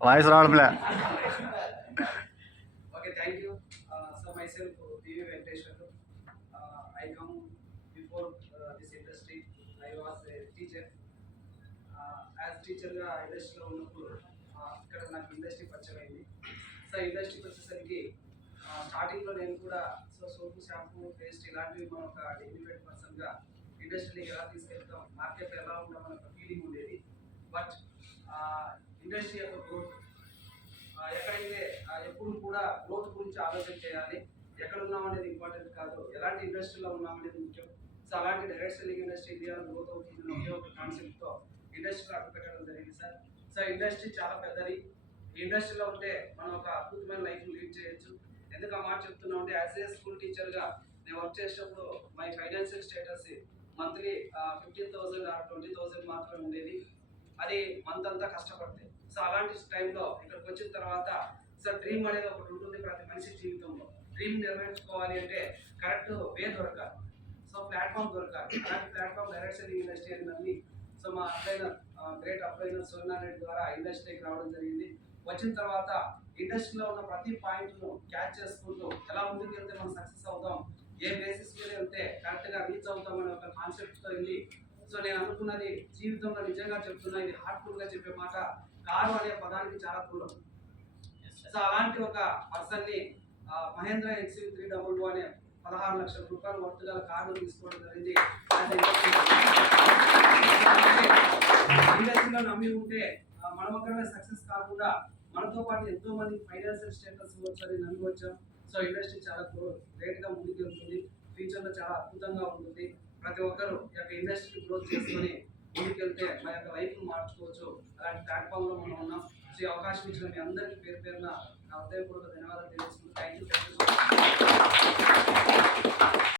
Voice రావట్లే. Okay thank you so myself uh, Venkateshwar I come before this industry I was industry. Teacher as టీచర్గా ఇండస్ట్రీలో ఉన్నప్పుడు uh, ఇక్కడ నాకు industry పరిచయమైంది so ఇండస్ట్రీకి వచ్చేసరికి uh, స్టార్టింగ్లో నేను కూడా సో సోపు షాంపూ పేస్ట్ ఇలాంటివి మనం ఒక డిగ్నిఫైడ్ పర్సన్గా ఇండస్ట్రీని ఎలా తీసుకు మార్కెట్ ఎలా ఉంటామని ఒక ఫీలింగ్ ఉండేది. బట్ ఇండస్ట్రీ యొక్క గ్రోత్ ఎక్కడైతే ఎప్పుడు కూడా గ్రోత్ గురించి ఆలోచన చేయాలి. ఎక్కడ ఉన్నాం అనేది ఇంపార్టెంట్ కాదు. ఎలాంటి ఇండస్ట్రీలో ఉన్నాం అనేది ముఖ్యం. సో అలాంటి డైరెక్ట్ సెల్లింగ్ ఇండస్ట్రీ ఇండియాలో గ్రోత్ అవుతుంది ఒకే ఒక కాన్సెప్ట్తో ఇండస్ట్రీలో అడుగు పెట్టడం జరిగింది సార్. సో ఇండస్ట్రీ చాలా పెద్దది. ఇండస్ట్రీలో ఉంటే మనం ఒక అద్భుతమైన లైఫ్ లీడ్ చేయొచ్చు. ఎందుకు ఆ మాట చెప్తున్నా అంటే యాజ్ ఏ స్కూల్ టీచర్గా నేను వర్క్ చేసేటప్పుడు my financial status monthly fifteen thousand or twenty thousand మాత్రమే ఉండేది. అది మంత్ అంతా కష్టపడితే. సో అలాంటి టైంలో ఇక్కడికి వచ్చిన తర్వాత సో డ్రీమ్ అనేది ఒకటి ఉంటుంది ప్రతి మనిషి జీవితంలో. డ్రీమ్ నెరవేర్చుకోవాలి అంటే కరెక్ట్ వే దొరకాలి. సో ప్లాట్ఫామ్ దొరకాలి. అలాంటి ప్లాట్ఫామ్ డైరెక్ట్ సెల్లింగ్ ఇండస్ట్రీ అని సో మా అప్లైనర్ గ్రేట్ అప్లైనర్ సోనా ద్వారా ఇండస్ట్రీకి రావడం జరిగింది. వచ్చిన తర్వాత ఇండస్ట్రీలో ఉన్న ప్రతి పాయింట్ను క్యాచ్ చేసుకుంటూ ఎలా ముందుకు వెళ్తే మనం సక్సెస్ అవుతాం ఏ బేసిస్ మీద వెళ్తే కరెక్ట్గా అనే ఒక కాన్సెప్ట్తో వెళ్ళి. సో నేను అనుకున్నది జీవితంలో నిజంగా చెప్తున్నా ఇది హార్ట్ఫుల్గా చెప్పే మాట కారు అనే పదానికి చాలా దూరం. సో అలాంటి ఒక పర్సన్ని ఆ, మహేంద్ర ఎక్సీ త్రీ డబుల్ టూ అనే పదహారు లక్షల రూపాయలు వర్త్ గల కారు తీసుకోవడం జరిగింది. ఇండస్ట్రీలో నమ్మి ఉంటే మనం ఒక్కడమే సక్సెస్ కాకుండా మనతో పాటు ఎంతో మంది ఫైనాన్షియల్ స్టేటస్ వచ్చని నమ్మి వచ్చాం. సో ఇండస్ట్రీ చాలా గ్రేట్గా ముందుకు వెళ్తుంది ఫ్యూచర్లో చాలా అద్భుతంగా ఉంటుంది. ప్రతి ఒక్కరు ఈ యొక్క ఇండస్ట్రీ గ్రోత్ చేసుకొని ముందుకెళ్తే మా యొక్క లైఫ్ మార్చుకోవచ్చు. అలాంటి ప్లాట్ఫామ్లో మనం ఉన్నాం. సో ఈ అవకాశం ఇచ్చిన మీ అందరికీ పేరు పేరున నా హృదయపూర్వక ధన్యవాదాలు తెలుసు